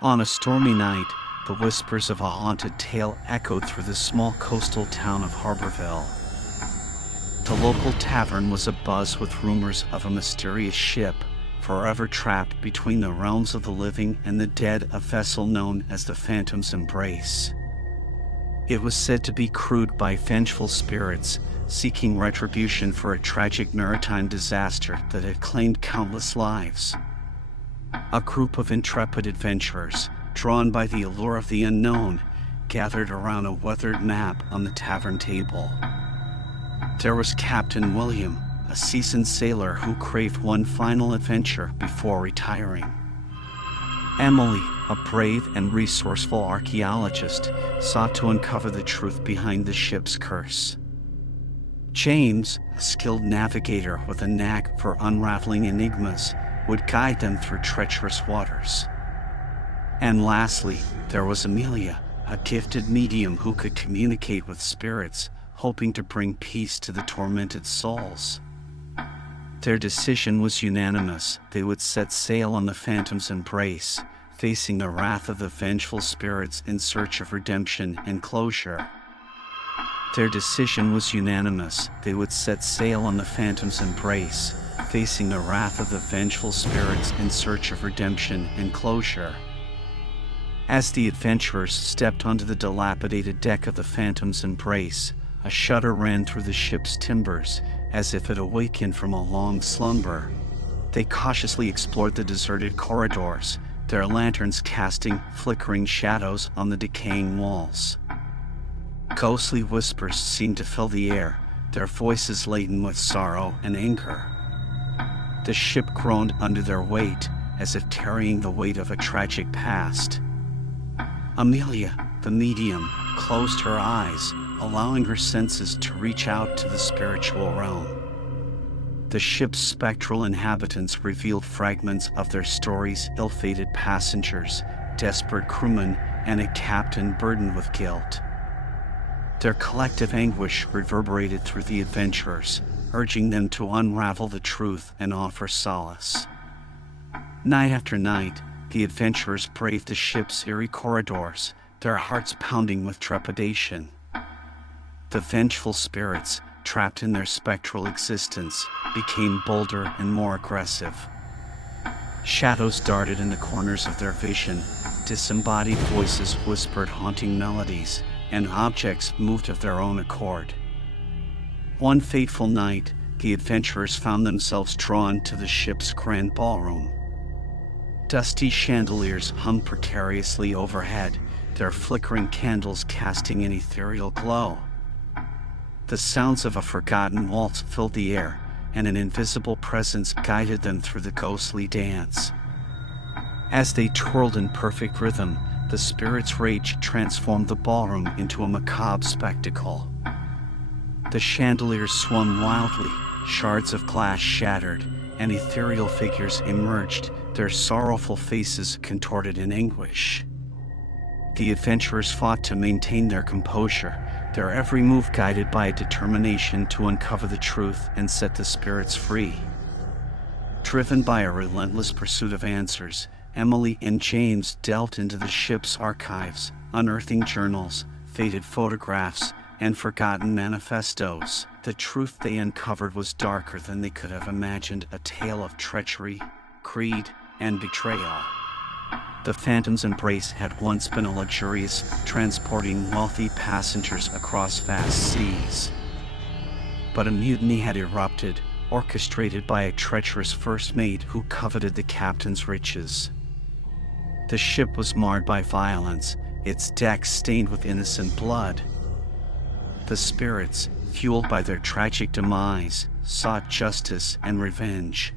On a stormy night, the whispers of a haunted tale echoed through the small coastal town of Harborville. The local tavern was abuzz with rumors of a mysterious ship, forever trapped between the realms of the living and the dead, a vessel known as the Phantom's Embrace. It was said to be crewed by vengeful spirits, seeking retribution for a tragic maritime disaster that had claimed countless lives. A group of intrepid adventurers, drawn by the allure of the unknown, gathered around a weathered map on the tavern table. There was Captain William, a seasoned sailor who craved one final adventure before retiring. Emily, a brave and resourceful archaeologist, sought to uncover the truth behind the ship's curse. James, a skilled navigator with a knack for unraveling enigmas, would guide them through treacherous waters. And lastly, there was Amelia, a gifted medium who could communicate with spirits, hoping to bring peace to the tormented souls. Their decision was unanimous. They would set sail on the Phantom's Embrace, facing the wrath of the vengeful spirits in search of redemption and closure. Their decision was unanimous. They would set sail on the Phantom's Embrace, facing the wrath of the vengeful spirits in search of redemption and closure. As the adventurers stepped onto the dilapidated deck of the Phantom's Embrace, a shudder ran through the ship's timbers, as if it awakened from a long slumber. They cautiously explored the deserted corridors, their lanterns casting flickering shadows on the decaying walls. Ghostly whispers seemed to fill the air, their voices laden with sorrow and anger. The ship groaned under their weight, as if carrying the weight of a tragic past. Amelia, the medium, closed her eyes, allowing her senses to reach out to the spiritual realm. The ship's spectral inhabitants revealed fragments of their stories: ill-fated passengers, desperate crewmen, and a captain burdened with guilt. Their collective anguish reverberated through the adventurers, urging them to unravel the truth and offer solace. Night after night, the adventurers braved the ship's eerie corridors, their hearts pounding with trepidation. The vengeful spirits, trapped in their spectral existence, became bolder and more aggressive. Shadows darted in the corners of their vision, disembodied voices whispered haunting melodies, and objects moved of their own accord. One fateful night, the adventurers found themselves drawn to the ship's grand ballroom. Dusty chandeliers hung precariously overhead, their flickering candles casting an ethereal glow. The sounds of a forgotten waltz filled the air, and an invisible presence guided them through the ghostly dance. As they twirled in perfect rhythm, the spirit's rage transformed the ballroom into a macabre spectacle. The chandeliers swung wildly, shards of glass shattered, and ethereal figures emerged, their sorrowful faces contorted in anguish. The adventurers fought to maintain their composure, their every move guided by a determination to uncover the truth and set the spirits free. Driven by a relentless pursuit of answers, Emily and James delved into the ship's archives, unearthing journals, faded photographs, and forgotten manifestos. The truth they uncovered was darker than they could have imagined, a tale of treachery, greed, and betrayal. The Phantom's Embrace had once been a luxurious, transporting wealthy passengers across vast seas. But a mutiny had erupted, orchestrated by a treacherous first mate who coveted the captain's riches. The ship was marred by violence, its decks stained with innocent blood. The spirits, fueled by their tragic demise, sought justice and revenge.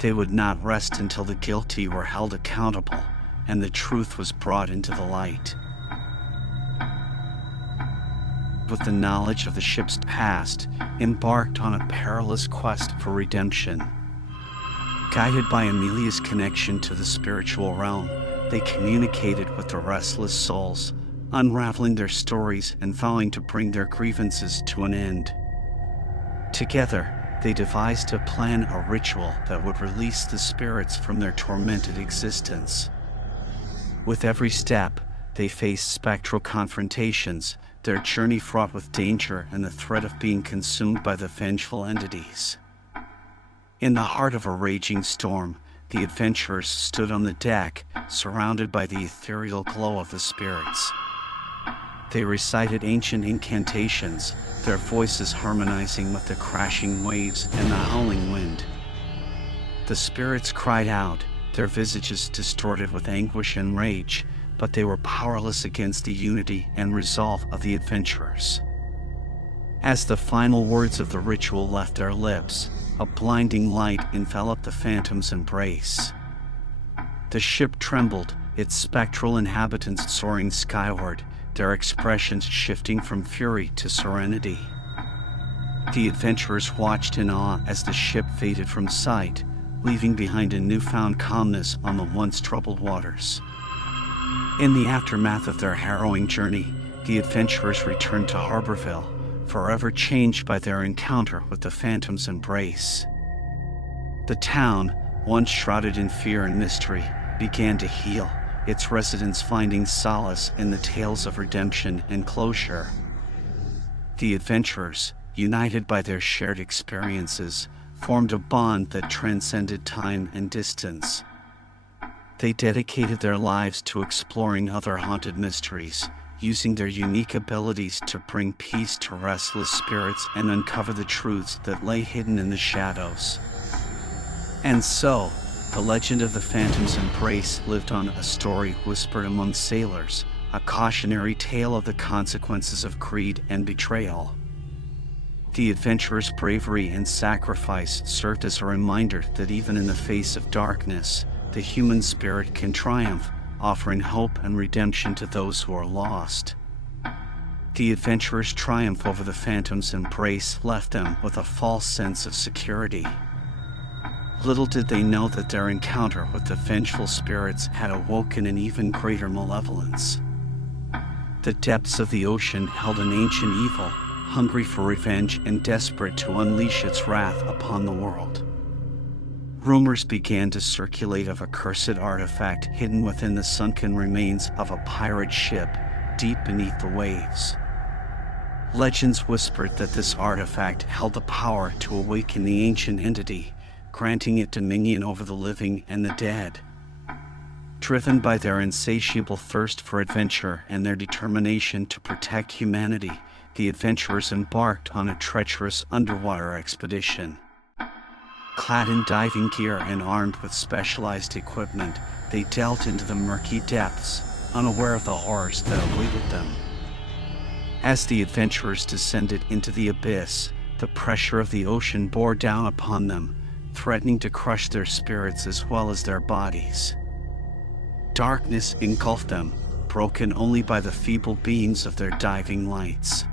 They would not rest until the guilty were held accountable and the truth was brought into the light. With the knowledge of the ship's past, embarked on a perilous quest for redemption. Guided by Amelia's connection to the spiritual realm, they communicated with the restless souls, unraveling their stories and vowing to bring their grievances to an end. Together, they devised a plan, a ritual that would release the spirits from their tormented existence. With every step, they faced spectral confrontations, their journey fraught with danger and the threat of being consumed by the vengeful entities. In the heart of a raging storm, the adventurers stood on the deck, surrounded by the ethereal glow of the spirits. They recited ancient incantations, their voices harmonizing with the crashing waves and the howling wind. The spirits cried out, their visages distorted with anguish and rage, but they were powerless against the unity and resolve of the adventurers. As the final words of the ritual left their lips, a blinding light enveloped the phantom's embrace. The ship trembled, its spectral inhabitants soaring skyward, their expressions shifting from fury to serenity. The adventurers watched in awe as the ship faded from sight, leaving behind a newfound calmness on the once troubled waters. In the aftermath of their harrowing journey, the adventurers returned to Harborville, forever changed by their encounter with the phantom's embrace. The town, once shrouded in fear and mystery, began to heal, its residents finding solace in the tales of redemption and closure. The adventurers, united by their shared experiences, formed a bond that transcended time and distance. They dedicated their lives to exploring other haunted mysteries, using their unique abilities to bring peace to restless spirits and uncover the truths that lay hidden in the shadows. And so, the legend of the Phantom's Embrace lived on, a story whispered among sailors, a cautionary tale of the consequences of greed and betrayal. The adventurers' bravery and sacrifice served as a reminder that even in the face of darkness, the human spirit can triumph, offering hope and redemption to those who are lost. The adventurers' triumph over the Phantom's Embrace left them with a false sense of security. Little did they know that their encounter with the vengeful spirits had awoken an even greater malevolence. The depths of the ocean held an ancient evil, hungry for revenge and desperate to unleash its wrath upon the world. Rumors began to circulate of a cursed artifact hidden within the sunken remains of a pirate ship deep beneath the waves. Legends whispered that this artifact held the power to awaken the ancient entity, granting it dominion over the living and the dead. Driven by their insatiable thirst for adventure and their determination to protect humanity, the adventurers embarked on a treacherous underwater expedition. Clad in diving gear and armed with specialized equipment, they delved into the murky depths, unaware of the horrors that awaited them. As the adventurers descended into the abyss, the pressure of the ocean bore down upon them, threatening to crush their spirits as well as their bodies. Darkness engulfed them, broken only by the feeble beams of their diving lights.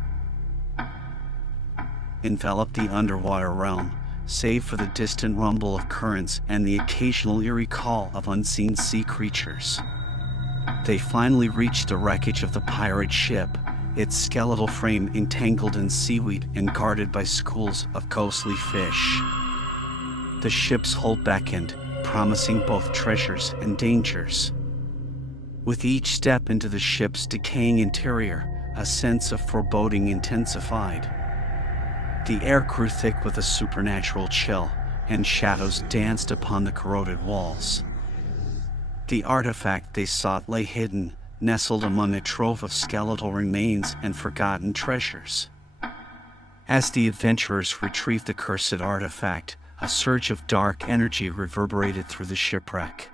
Enveloped the underwater realm, save for the distant rumble of currents and the occasional eerie call of unseen sea creatures. They finally reached the wreckage of the pirate ship, its skeletal frame entangled in seaweed and guarded by schools of ghostly fish. The ship's hull beckoned, promising both treasures and dangers. With each step into the ship's decaying interior, a sense of foreboding intensified. The air grew thick with a supernatural chill, and shadows danced upon the corroded walls. The artifact they sought lay hidden, nestled among a trove of skeletal remains and forgotten treasures. As the adventurers retrieved the cursed artifact, a surge of dark energy reverberated through the shipwreck.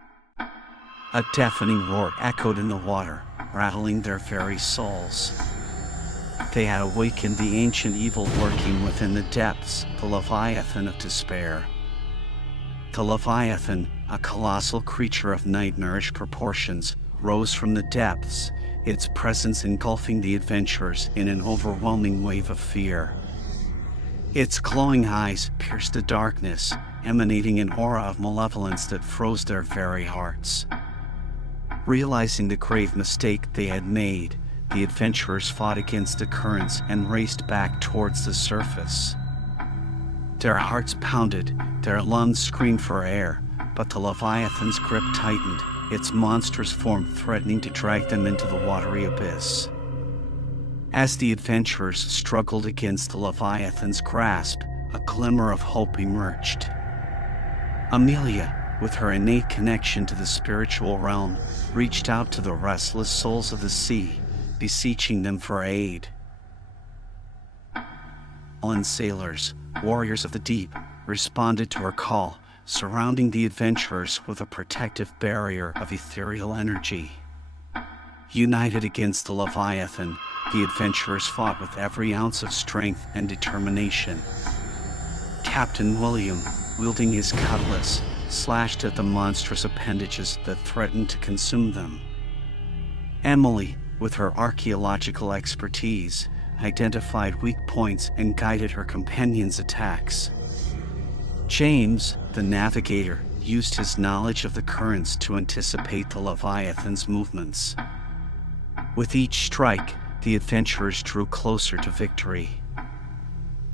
A deafening roar echoed in the water, rattling their very souls. They had awakened the ancient evil lurking within the depths, the Leviathan of despair. The Leviathan, a colossal creature of nightmarish proportions, rose from the depths, its presence engulfing the adventurers in an overwhelming wave of fear. Its glowing eyes pierced the darkness, emanating an aura of malevolence that froze their very hearts. Realizing the grave mistake they had made, the adventurers fought against the currents and raced back towards the surface. Their hearts pounded, their lungs screamed for air, but the Leviathan's grip tightened, its monstrous form threatening to drag them into the watery abyss. As the adventurers struggled against the Leviathan's grasp, a glimmer of hope emerged. Amelia, with her innate connection to the spiritual realm, reached out to the restless souls of the sea, beseeching them for aid. Sailors, warriors of the deep, responded to her call, surrounding the adventurers with a protective barrier of ethereal energy. United against the Leviathan, the adventurers fought with every ounce of strength and determination. Captain William, wielding his cutlass, slashed at the monstrous appendages that threatened to consume them. Emily, with her archaeological expertise, identified weak points and guided her companions' attacks. James, the navigator, used his knowledge of the currents to anticipate the Leviathan's movements. With each strike, the adventurers drew closer to victory.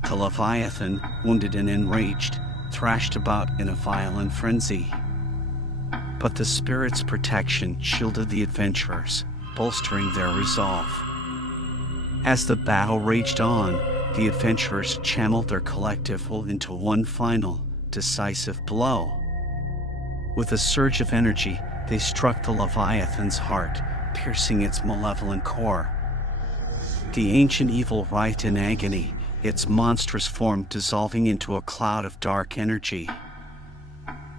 The Leviathan, wounded and enraged, thrashed about in a violent frenzy. But the spirit's protection shielded the adventurers, bolstering their resolve. As the battle raged on, the adventurers channeled their collective will into one final, decisive blow. With a surge of energy, they struck the Leviathan's heart, piercing its malevolent core. The ancient evil writhed in agony, its monstrous form dissolving into a cloud of dark energy.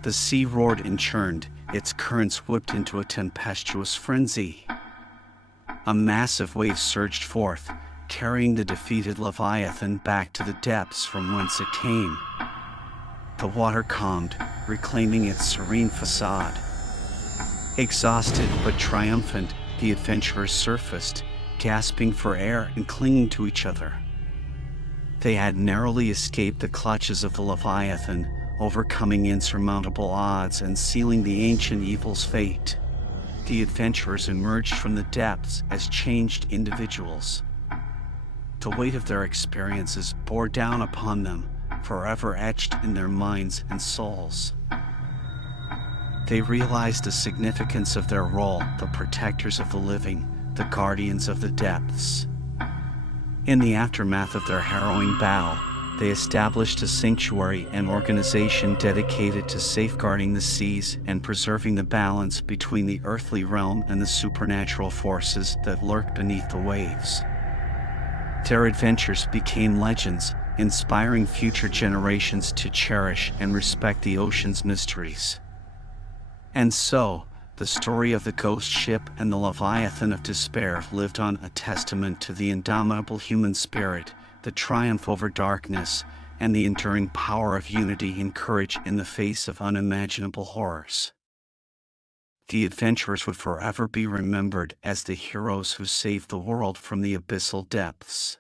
The sea roared and churned, its currents whipped into a tempestuous frenzy. A massive wave surged forth, carrying the defeated Leviathan back to the depths from whence it came. The water calmed, reclaiming its serene facade. Exhausted but triumphant, the adventurers surfaced, gasping for air and clinging to each other. They had narrowly escaped the clutches of the Leviathan, overcoming insurmountable odds and sealing the ancient evil's fate. The adventurers emerged from the depths as changed individuals. The weight of their experiences bore down upon them, forever etched in their minds and souls. They realized the significance of their role, the protectors of the living, the guardians of the depths. In the aftermath of their harrowing battle, they established a sanctuary and organization dedicated to safeguarding the seas and preserving the balance between the earthly realm and the supernatural forces that lurk beneath the waves. Their adventures became legends, inspiring future generations to cherish and respect the ocean's mysteries. And so, the story of the ghost ship and the Leviathan of Despair lived on, a testament to the indomitable human spirit, the triumph over darkness, and the enduring power of unity and courage in the face of unimaginable horrors. The adventurers would forever be remembered as the heroes who saved the world from the abyssal depths.